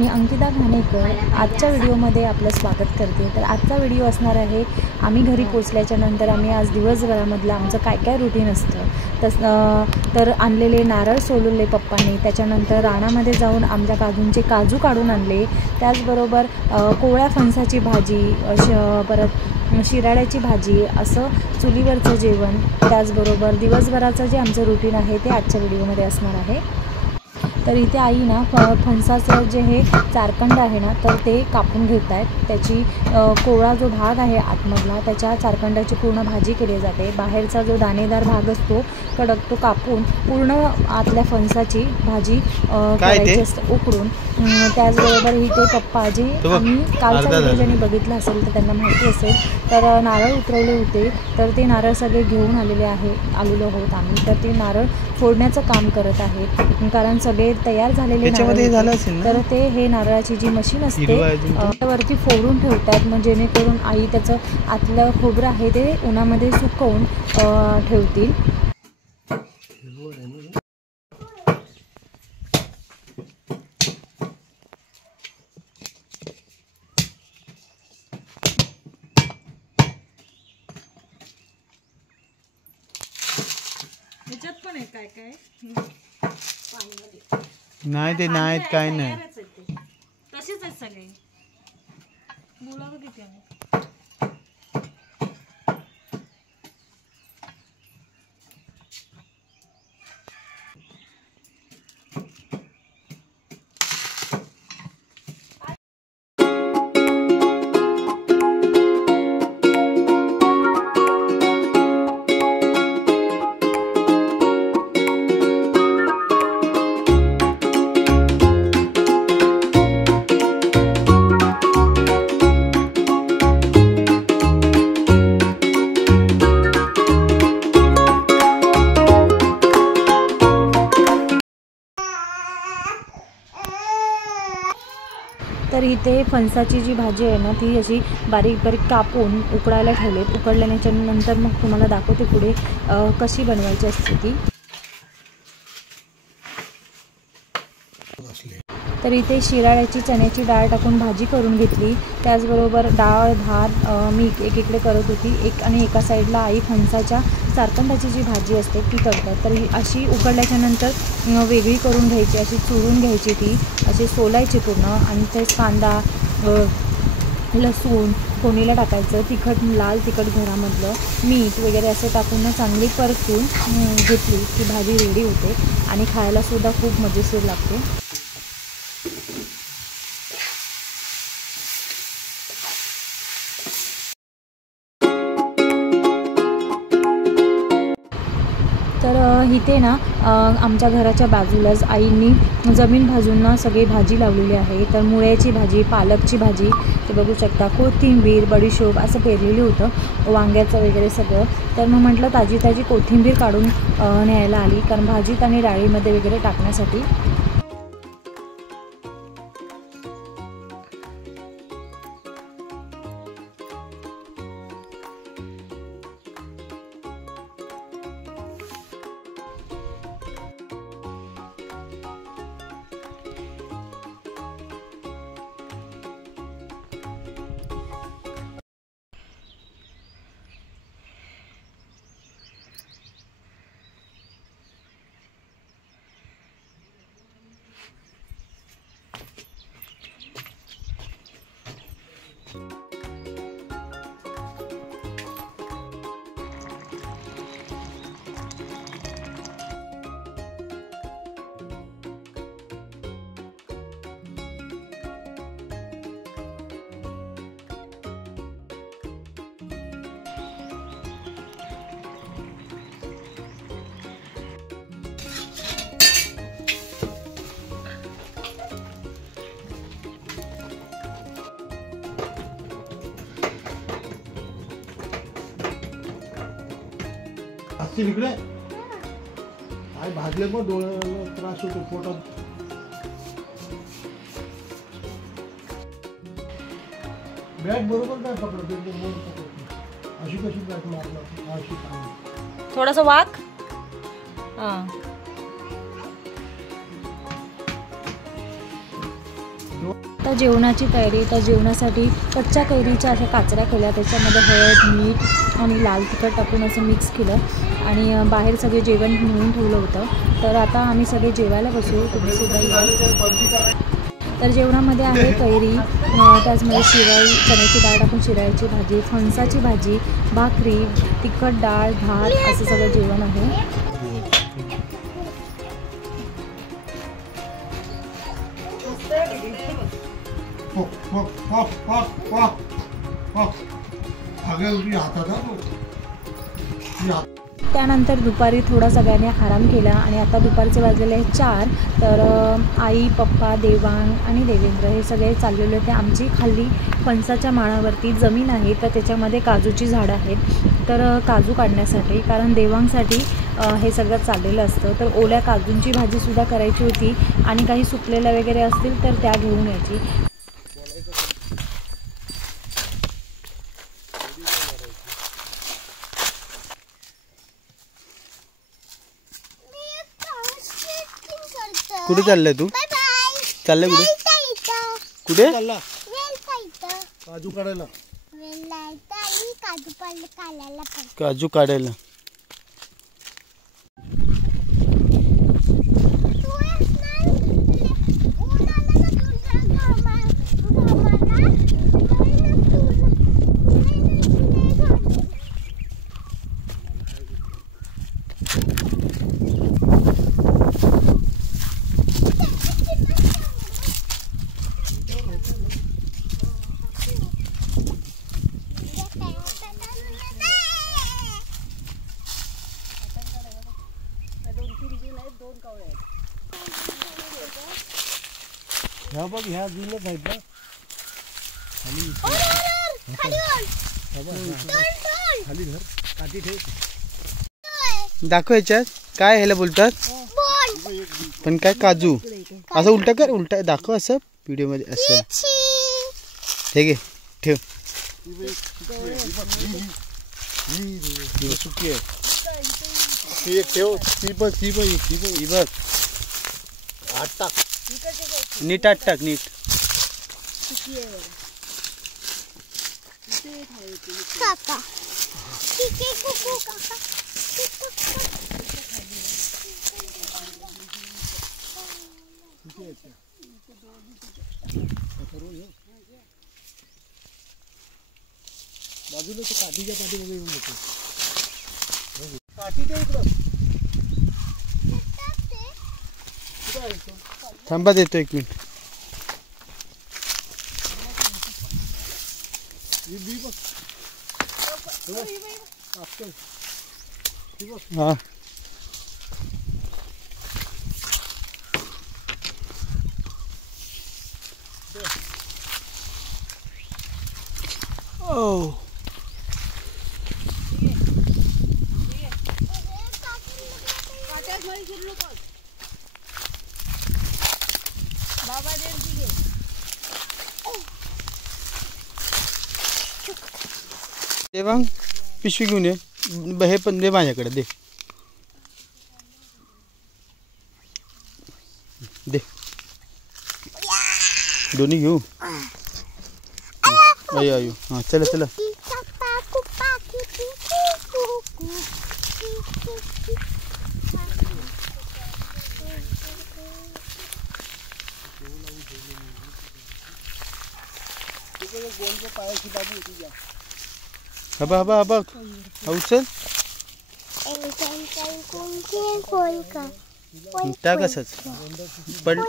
मी अंकिता घाणेकर आजच्या व्हिडिओमध्ये आपलं स्वागत करते। तर आजचा व्हिडिओ असणार आहे आम्ही घरी पोचल्याच्या नंतर आम्ही आज दिवसभरामधलं आमचं काय काय रुटीन असतं। तर आणलेले नारळ सोलले पप्पांनी, त्याच्यानंतर रानामध्ये जाऊन आमच्या काजूंचे काजू काढून आणले, त्याचबरोबर कोवळ्या फणसाची भाजी, परत शिराड्याची भाजी, असं चुलीवरचं जेवण, त्याचबरोबर दिवसभराचं जे आमचं रुटीन आहे ते आजच्या व्हिडिओमध्ये असणार आहे। तर इथे आई ना फणसाचं जे हे चारकंड आहे ना, तर ते कापून घेत आहेत। त्याची कोवळा जो भाग आहे आतमधला, त्याच्या चारकंडाची पूर्ण भाजी केली जाते। बाहेरचा जो दाणेदार भाग असतो कडक, तो कापून पूर्ण आतल्या फणसाची भाजी करायची असते उकडून। त्याचबरोबर इथे पप्पा जे आम्ही कालचा व्हिडिओ ज्यांनी बघितला असेल तर त्यांना माहिती असेल, तर नारळ उतरवले होते, तर ते नारळ सगळे घेऊन आलेलो आहोत आम्ही। तर ते नारळ फोडण्याचं काम करत आहेत, कारण सगळे तयार झालेले नारळ, तर ते हे नारळाची जी मशीन असते त्यावरती फोडून ठेवतात, मग जेणेकरून आई त्याचं आतलं खोबरं आहे ते उन्हामध्ये सुकवून ठेवतील। पण आहे काय काय नाही, ते नाहीत, काय नाही, तसेच आहेत सगळे बोला किती आहे। तर इथे फणसाची जी भाजी आहे ना, ती अशी बारीक बारीक कापून उकडायला ठेवलेत। उकडल्याच्या नंतर मग तुम्हाला दाखवते पुढे कशी बनवायची असते ती। तर इथे शिराळ्याची चण्याची डाळ टाकून भाजी करून घेतली, त्याचबरोबर डाळ भात मी एकीकडे करत होती, आणि एका साईडला आई फणसाच्या चारकंडाची जी भाजी असते ती करतात। तर अशी उकडल्याच्या नंतर वेगळी करून घ्यायची, अशी चुरून घ्यायची, ती अशी सोलायची पूर्ण, आणि तेच कांदा, लसूण फोडणीला टाकायचं, तिखट, लाल तिखट घरामधलं, मीठ वगैरे असं टाकून चांगली परतून घेतली की भाजी रेडी होते, आणि खायलासुद्धा खूप मजेशीर लागते। तर इथे ना आमच्या घराच्या बाजूलाच आईंनी जमीन भाजूंना सगळी भाजी लावलेली आहे। तर मुळ्याची भाजी, पालकची भाजी, ते बघू शकता, कोथिंबीर, बडीशोप असं पेरलेलं होतं, वांग्याचं वगैरे सगळं। तर मग म्हटलं ताजी ताजी कोथिंबीर काढून न्यायला आली, कारण भाजीत आणि डाळीमध्ये वगैरे टाकण्यासाठी। इकडे काय भाजले मग डोळ्याला त्रास होतो, पोटात बॅट बरोबर काय पकडतो, अशी कशी बॅट मारला, अशी थोडासा वाक, हां आता जेवणाची तयारी. तर जेवणासाठी कच्च्या कैरीच्या अशा काचऱ्या केल्या, त्याच्यामध्ये हळद, मीठ आणि लाल तिखट टाकून असं मिक्स केलं आणि बाहेर सगळे जेवण मिळून ठेवलं होतं. तर आता आम्ही सगळे जेवायला बसू, तुम्हीसुद्धा या. तर जेवणामध्ये आहे कैरी, त्याचमध्ये शिराई, चण्याची डाळ टाकून शिराळ्याची भाजी, फणसाची भाजी, भाकरी, तिखट डाळ, भात असं सगळं जेवण आहे. त्यानंतर दुपारी थोडा सगळ्यांनी आराम केला आणि आता दुपारचे वाजलेले आहे 4. तर आई, पप्पा, देवांग आणि देवेंद्र हे सगळे चाललेले होते. आमची खाली फणसाच्या माळावरती जमीन आहे, तर त्याच्यामध्ये काजूची झाडं आहेत. तर काजू काढण्यासाठी, कारण देवांगसाठी हे सगळं चाललेलं असतं. तर ओल्या काजूंची भाजीसुद्धा करायची होती आणि काही सुकलेल्या वगैरे असतील तर त्या घेऊन यायची. कुठे चाललंय तू? चाललंय कुठे? कुठे? काजू काढायला. काजू काढायला. ह्या बघ, ह्या जुन्याच आहेत ना. खाली धर, काठी ठेव. दाखव याच्यात काय ह्याला बोलतात. पण काय काजू असं उलटा कर, उलटा दाखव असं व्हिडिओ मध्ये असं. हे घे, ठेव. सुकी आहे ती, ठेव. ती बघ, ती बघ, ती बघ, ही बघ. आठ टाक, नीट आत टाक, नीट. बाजूला तो काठीच्या पाठीमध्ये येऊन येतो. काठी दे इकडं. थांबा, देतो 1 मिनिट. हा, ओ देवांग पिशवी घेऊन ये. हे पण दे माझ्याकडे, दे दे. दोन्ही घेऊ. आयु आयु, हां चला चला. हबा हबा हबा, उचल. टाक असंच पड.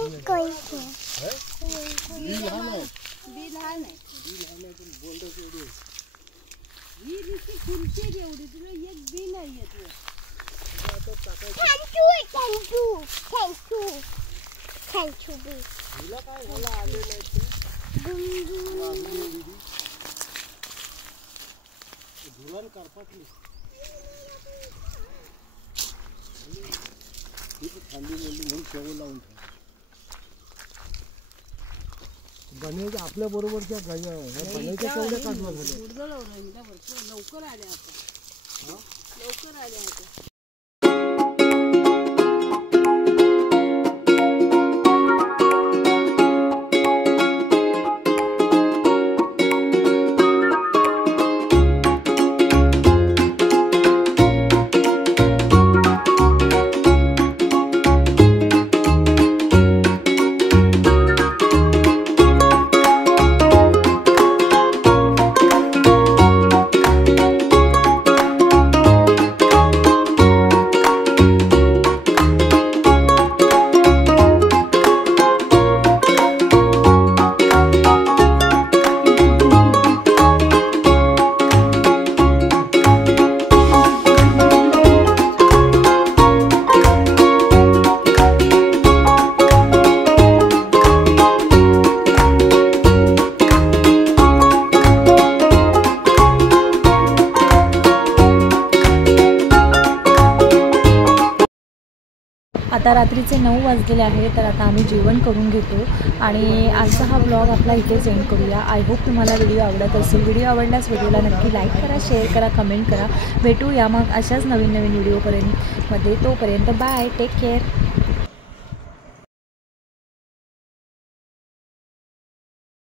बनायच्या आपल्या बरोबरच्या बनायच्या तेवढ्या काढला झाल्या. लवकर आले आता. आता रात्रीचे 9 वाजलेले आहे, तर आता आम्ही जेवण करून घेतो आणि आजचा हा ब्लॉग आपला इथेच एंड करूया. आय होप तुम्हाला व्हिडिओ आवडत असेल. व्हिडिओ आवडल्यास व्हिडिओला नक्की लाईक करा, शेअर करा, कमेंट करा. भेटूया मग अशाच नवीन व्हिडिओपर्यंत तोपर्यंत बाय, टेक केअर.